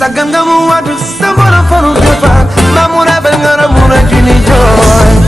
sagan nga mu wadu sabara fanu defar mamura ba ngara muna jini joy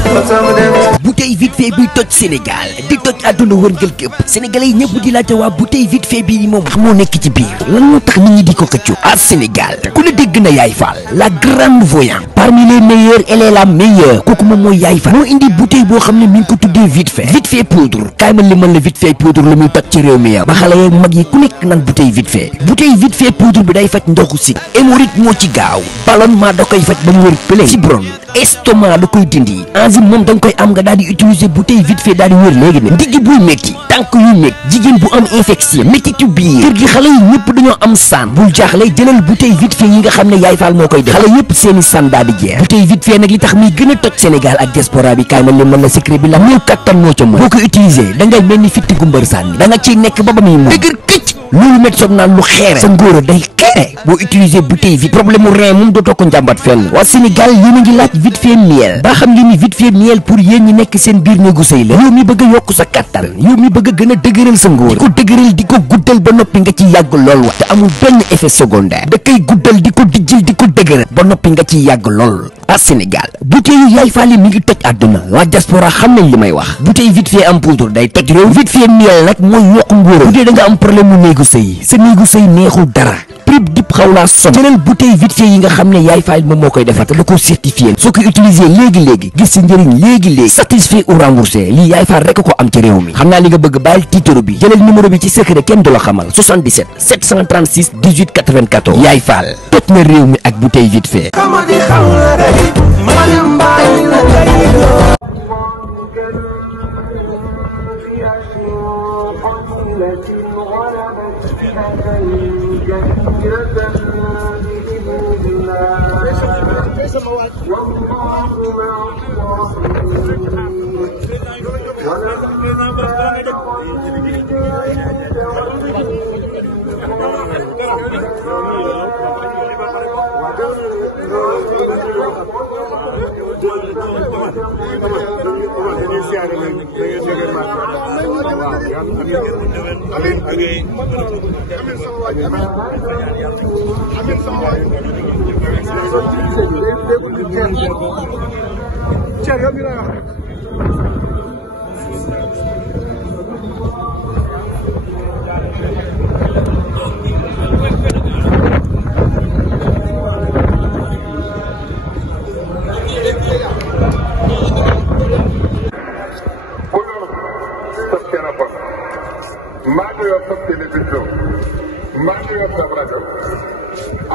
bouteille vite fait bi toj Sénégal di toj àdduna wërngal képp sénégalais yi ñëpp di laajte waa bouteille vite fait bi moom moo nekk ci biir lan moo tax nit ñi di ko xëccoo à Sénégal ku ne dégg na Yaay Fall la grande voyante parmi les meilleurs elle est la meilleure kooku moom mooy Yaay Fall moo indi bouteille boo xam ne mi ngi ko tuddee vite fait poudre kaay ma limal la vite fait poudre la muy toj ci réew mi ba xale yeeg mag yi ku nekk naan bouteille vite fait poudre bi day faj ndoxu si hémorroïde moo ci gaaw ballonnement da koy faj ba mu wër pële fibrome estomac da koy dindi enzyme moom da nga koy am nga daal di utiliser bouteille vite fait daal di wër léegi ne ndigg buy métti tànk yu métti jigéen bu am infection méttitu biir kër gi xale yi ñëpp dañoo am saan bul jaaxle jëlal bouteille vite fait yi nga xam ne Yaay Fall moo koy def xale yëpp seeni saan daal di jeex bouteille vite fait nag li tax muy gën a toj Sénégal ak diaspora bi kaay ma li mën la secret bi la néew kattan moo ca mën boo ko utiliser da ngay mel ni fitti gu mbër sànni da nga ciy nekk ba muy moom dëgër këcc loolu métti soog naan lu xeere sa ngóor a day xeere boo utiliser bouteille vite problème mu rein moom dootoo ko njàmbat fenn waa Sénégal yéen a ngi laaj vite fait miel ba xam ngeen ni vite fait miel pour yéen ñi nekk seen biir néegu sëy la yow mi bëgg a yokk sa kattan yow mi bëgg a gën a dëgëral sa ngóor di ko dëgëral di ko guddal ba noppi nga ci yàgg lool wax te amul benn effet secondaire da koy guddal di ko dijjil di ko dëgëral ba noppi nga ci yàgg lool à Sénégal bouteille yu Yaay Fall mi ngi toj àdduna waa diaspora xam nañ li may wax bouteille vite fait am poudre day toj réew vite fait miel nag mooy yokk ngóor bu dee da nga am problème mu néegu sëy sa néegu sëy neexul dara prib dip xaw laa son jëlal bouteille vite fait yi nga xam ne Yaay Fall moom moo koy defar te da ko certifié soo ko utiliser léegi-léegi gis si njëriñ léegi-léegi satisfait ou remboursé lii Yaay Fall rek ko am ci réew mi xam naa li nga bëgg bàyyil tiitoro bi jëlal numéro bi ci secret kenn du la xamal 77 736 18 94 Yaay Fall toj na réew mi ak bouteille vite fait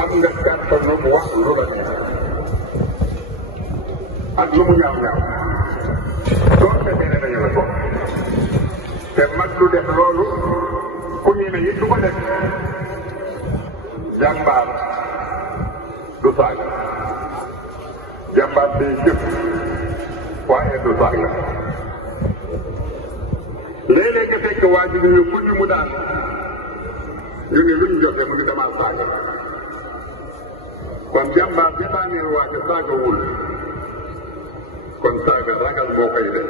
am nga kàttanu wax lu la neex ak lu mu ñaaw ñaaw doonte nee nañu la ko te mag du def loolu ku ñeme it du ko def jàmbaar du saaga jàmbaar day jëf waaye du saaga léeg-léeg nga fekk waa ji ñu mujj mu daal ñu ne luñ joxe mu ngi damaa saaga kon jàmbaar bi maa ngi waaj a saagawul kon saaga ragal moo koy def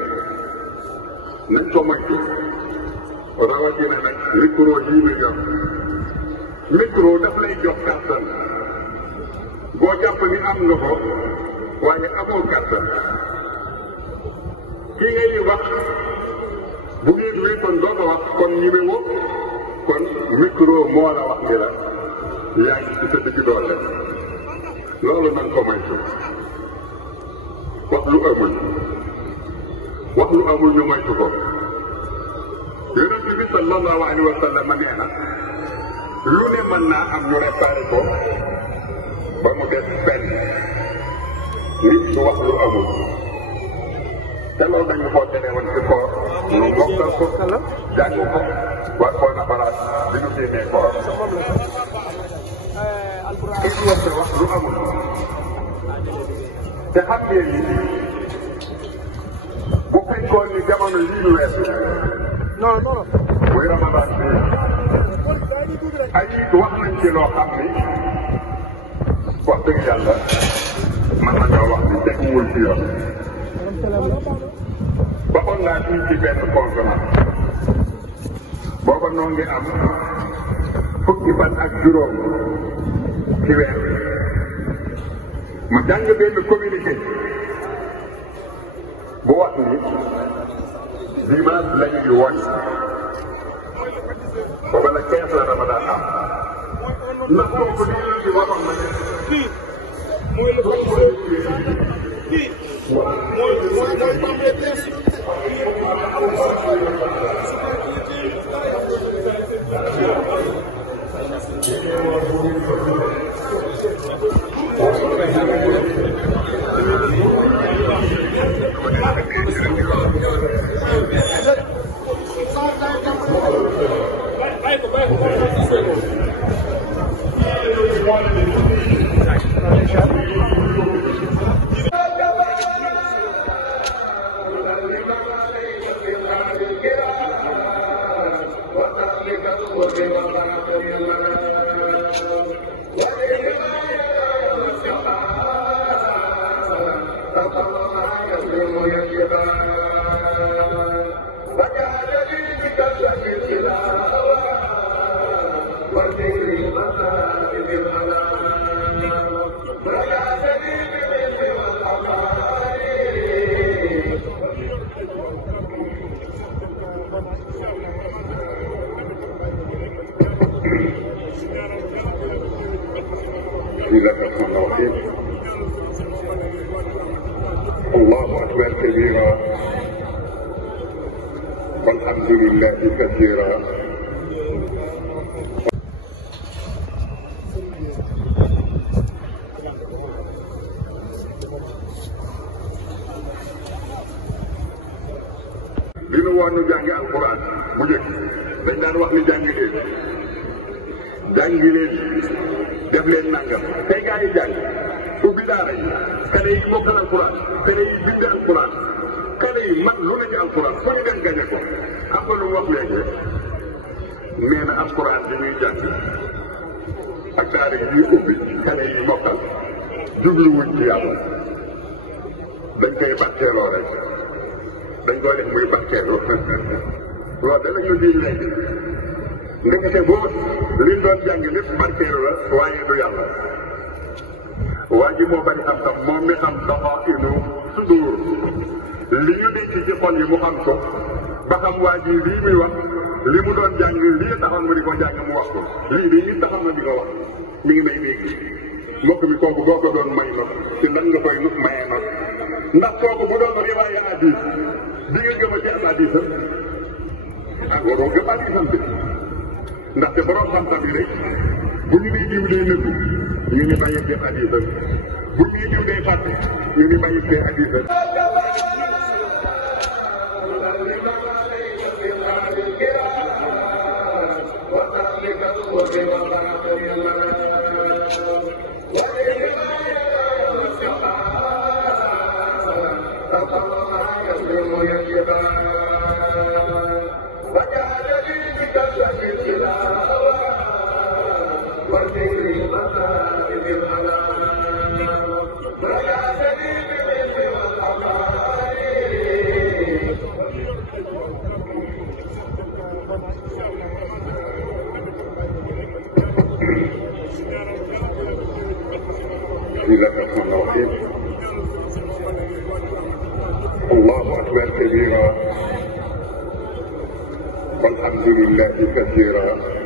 nañ ko moytu rawatina nag micro yii la jox micro daf lay jox kàttan boo jàpp ni am nga ko waaye amoo kàttan ki ngay wax bu ngeen wéetoon doo ko wax kon ñi me woo kon micro moo la wax ni la yaa ngi ci sa digg doole loolu nañ ko moytu wax lu amul ñu moytu ko yonent bi sallallahu alayhi wa sallam nee na lu ne mën naa am ñu réparé ko ba mu des benn nit su wax lu amul te loolu dañu koo tere woon ci koor ñu mokkal ko jàng ko war koo nafaraat bi ñu génnee koor ki ñu war wax lu amul te xam ngeen ni bu fekkoon ni jamono yii ñu weesu muy Ramadan bi ay it wax nañ ci loo xam ni wax dëgg yàlla mën nañoo wax ni teguwul ci yoon waxoon naa fii ci benn conférence booba noo ngi am fukki fan ak juróom ci weer ma jàng benn communiqué bu wax ni dimanche la ñuy woñ booba nag 15 la Ramadan am ndax boobu lii la di waxoon ma ne mooy le الله أكبر كبيرا والحمد لله كثيرا li nu woon nu jàngi alquran bu njëkk dañ daan wax ni jàngi leen def leen nangam tey gaa yi jàng ubbi daara yi xale yi mokkal alquran xale yi bind alquran xale yi man lu ne ci alquran fu ñu dem gañe ko xam nga lu mu wax léegi nee na alquran bi muy jàng ak daara yi ñuy ubbi xale yi mokkal jubluwuñ ci yàlla dañ koy barkeeloo rek dañ koy def muy barkeeloo loolu danañ la di léegi ndekete boobu liñ doon jàng lépp barkeelu la waaye du yàlla waa ji moo bari xam-xam moom mi xam daxaa'inu sudur li ñu denc ci xol yi mu xam ko ba xam waa ji lii muy wax li mu doon jàng lii taxoon nga di ko jàng mu wax ko lii nii nit taxoon nga di ko wax mi ngi may dégg mbokk mi kooku boo ko doon may not ci lan nga koy nut mayee not ndax kooku bu doon riwaaya hadiis di nga gëm a ci hadiisam ak waroo gëm hadiisam bi ndaxte borom xam-xam yi rek bu ñu nee jiw day nëbbu ñu ni bàyyi def hadiisam bu ñu jiw day fàtte ñu ni bàyyi def hadiisam الله أكبر كبيرا والحمد لله كثيرا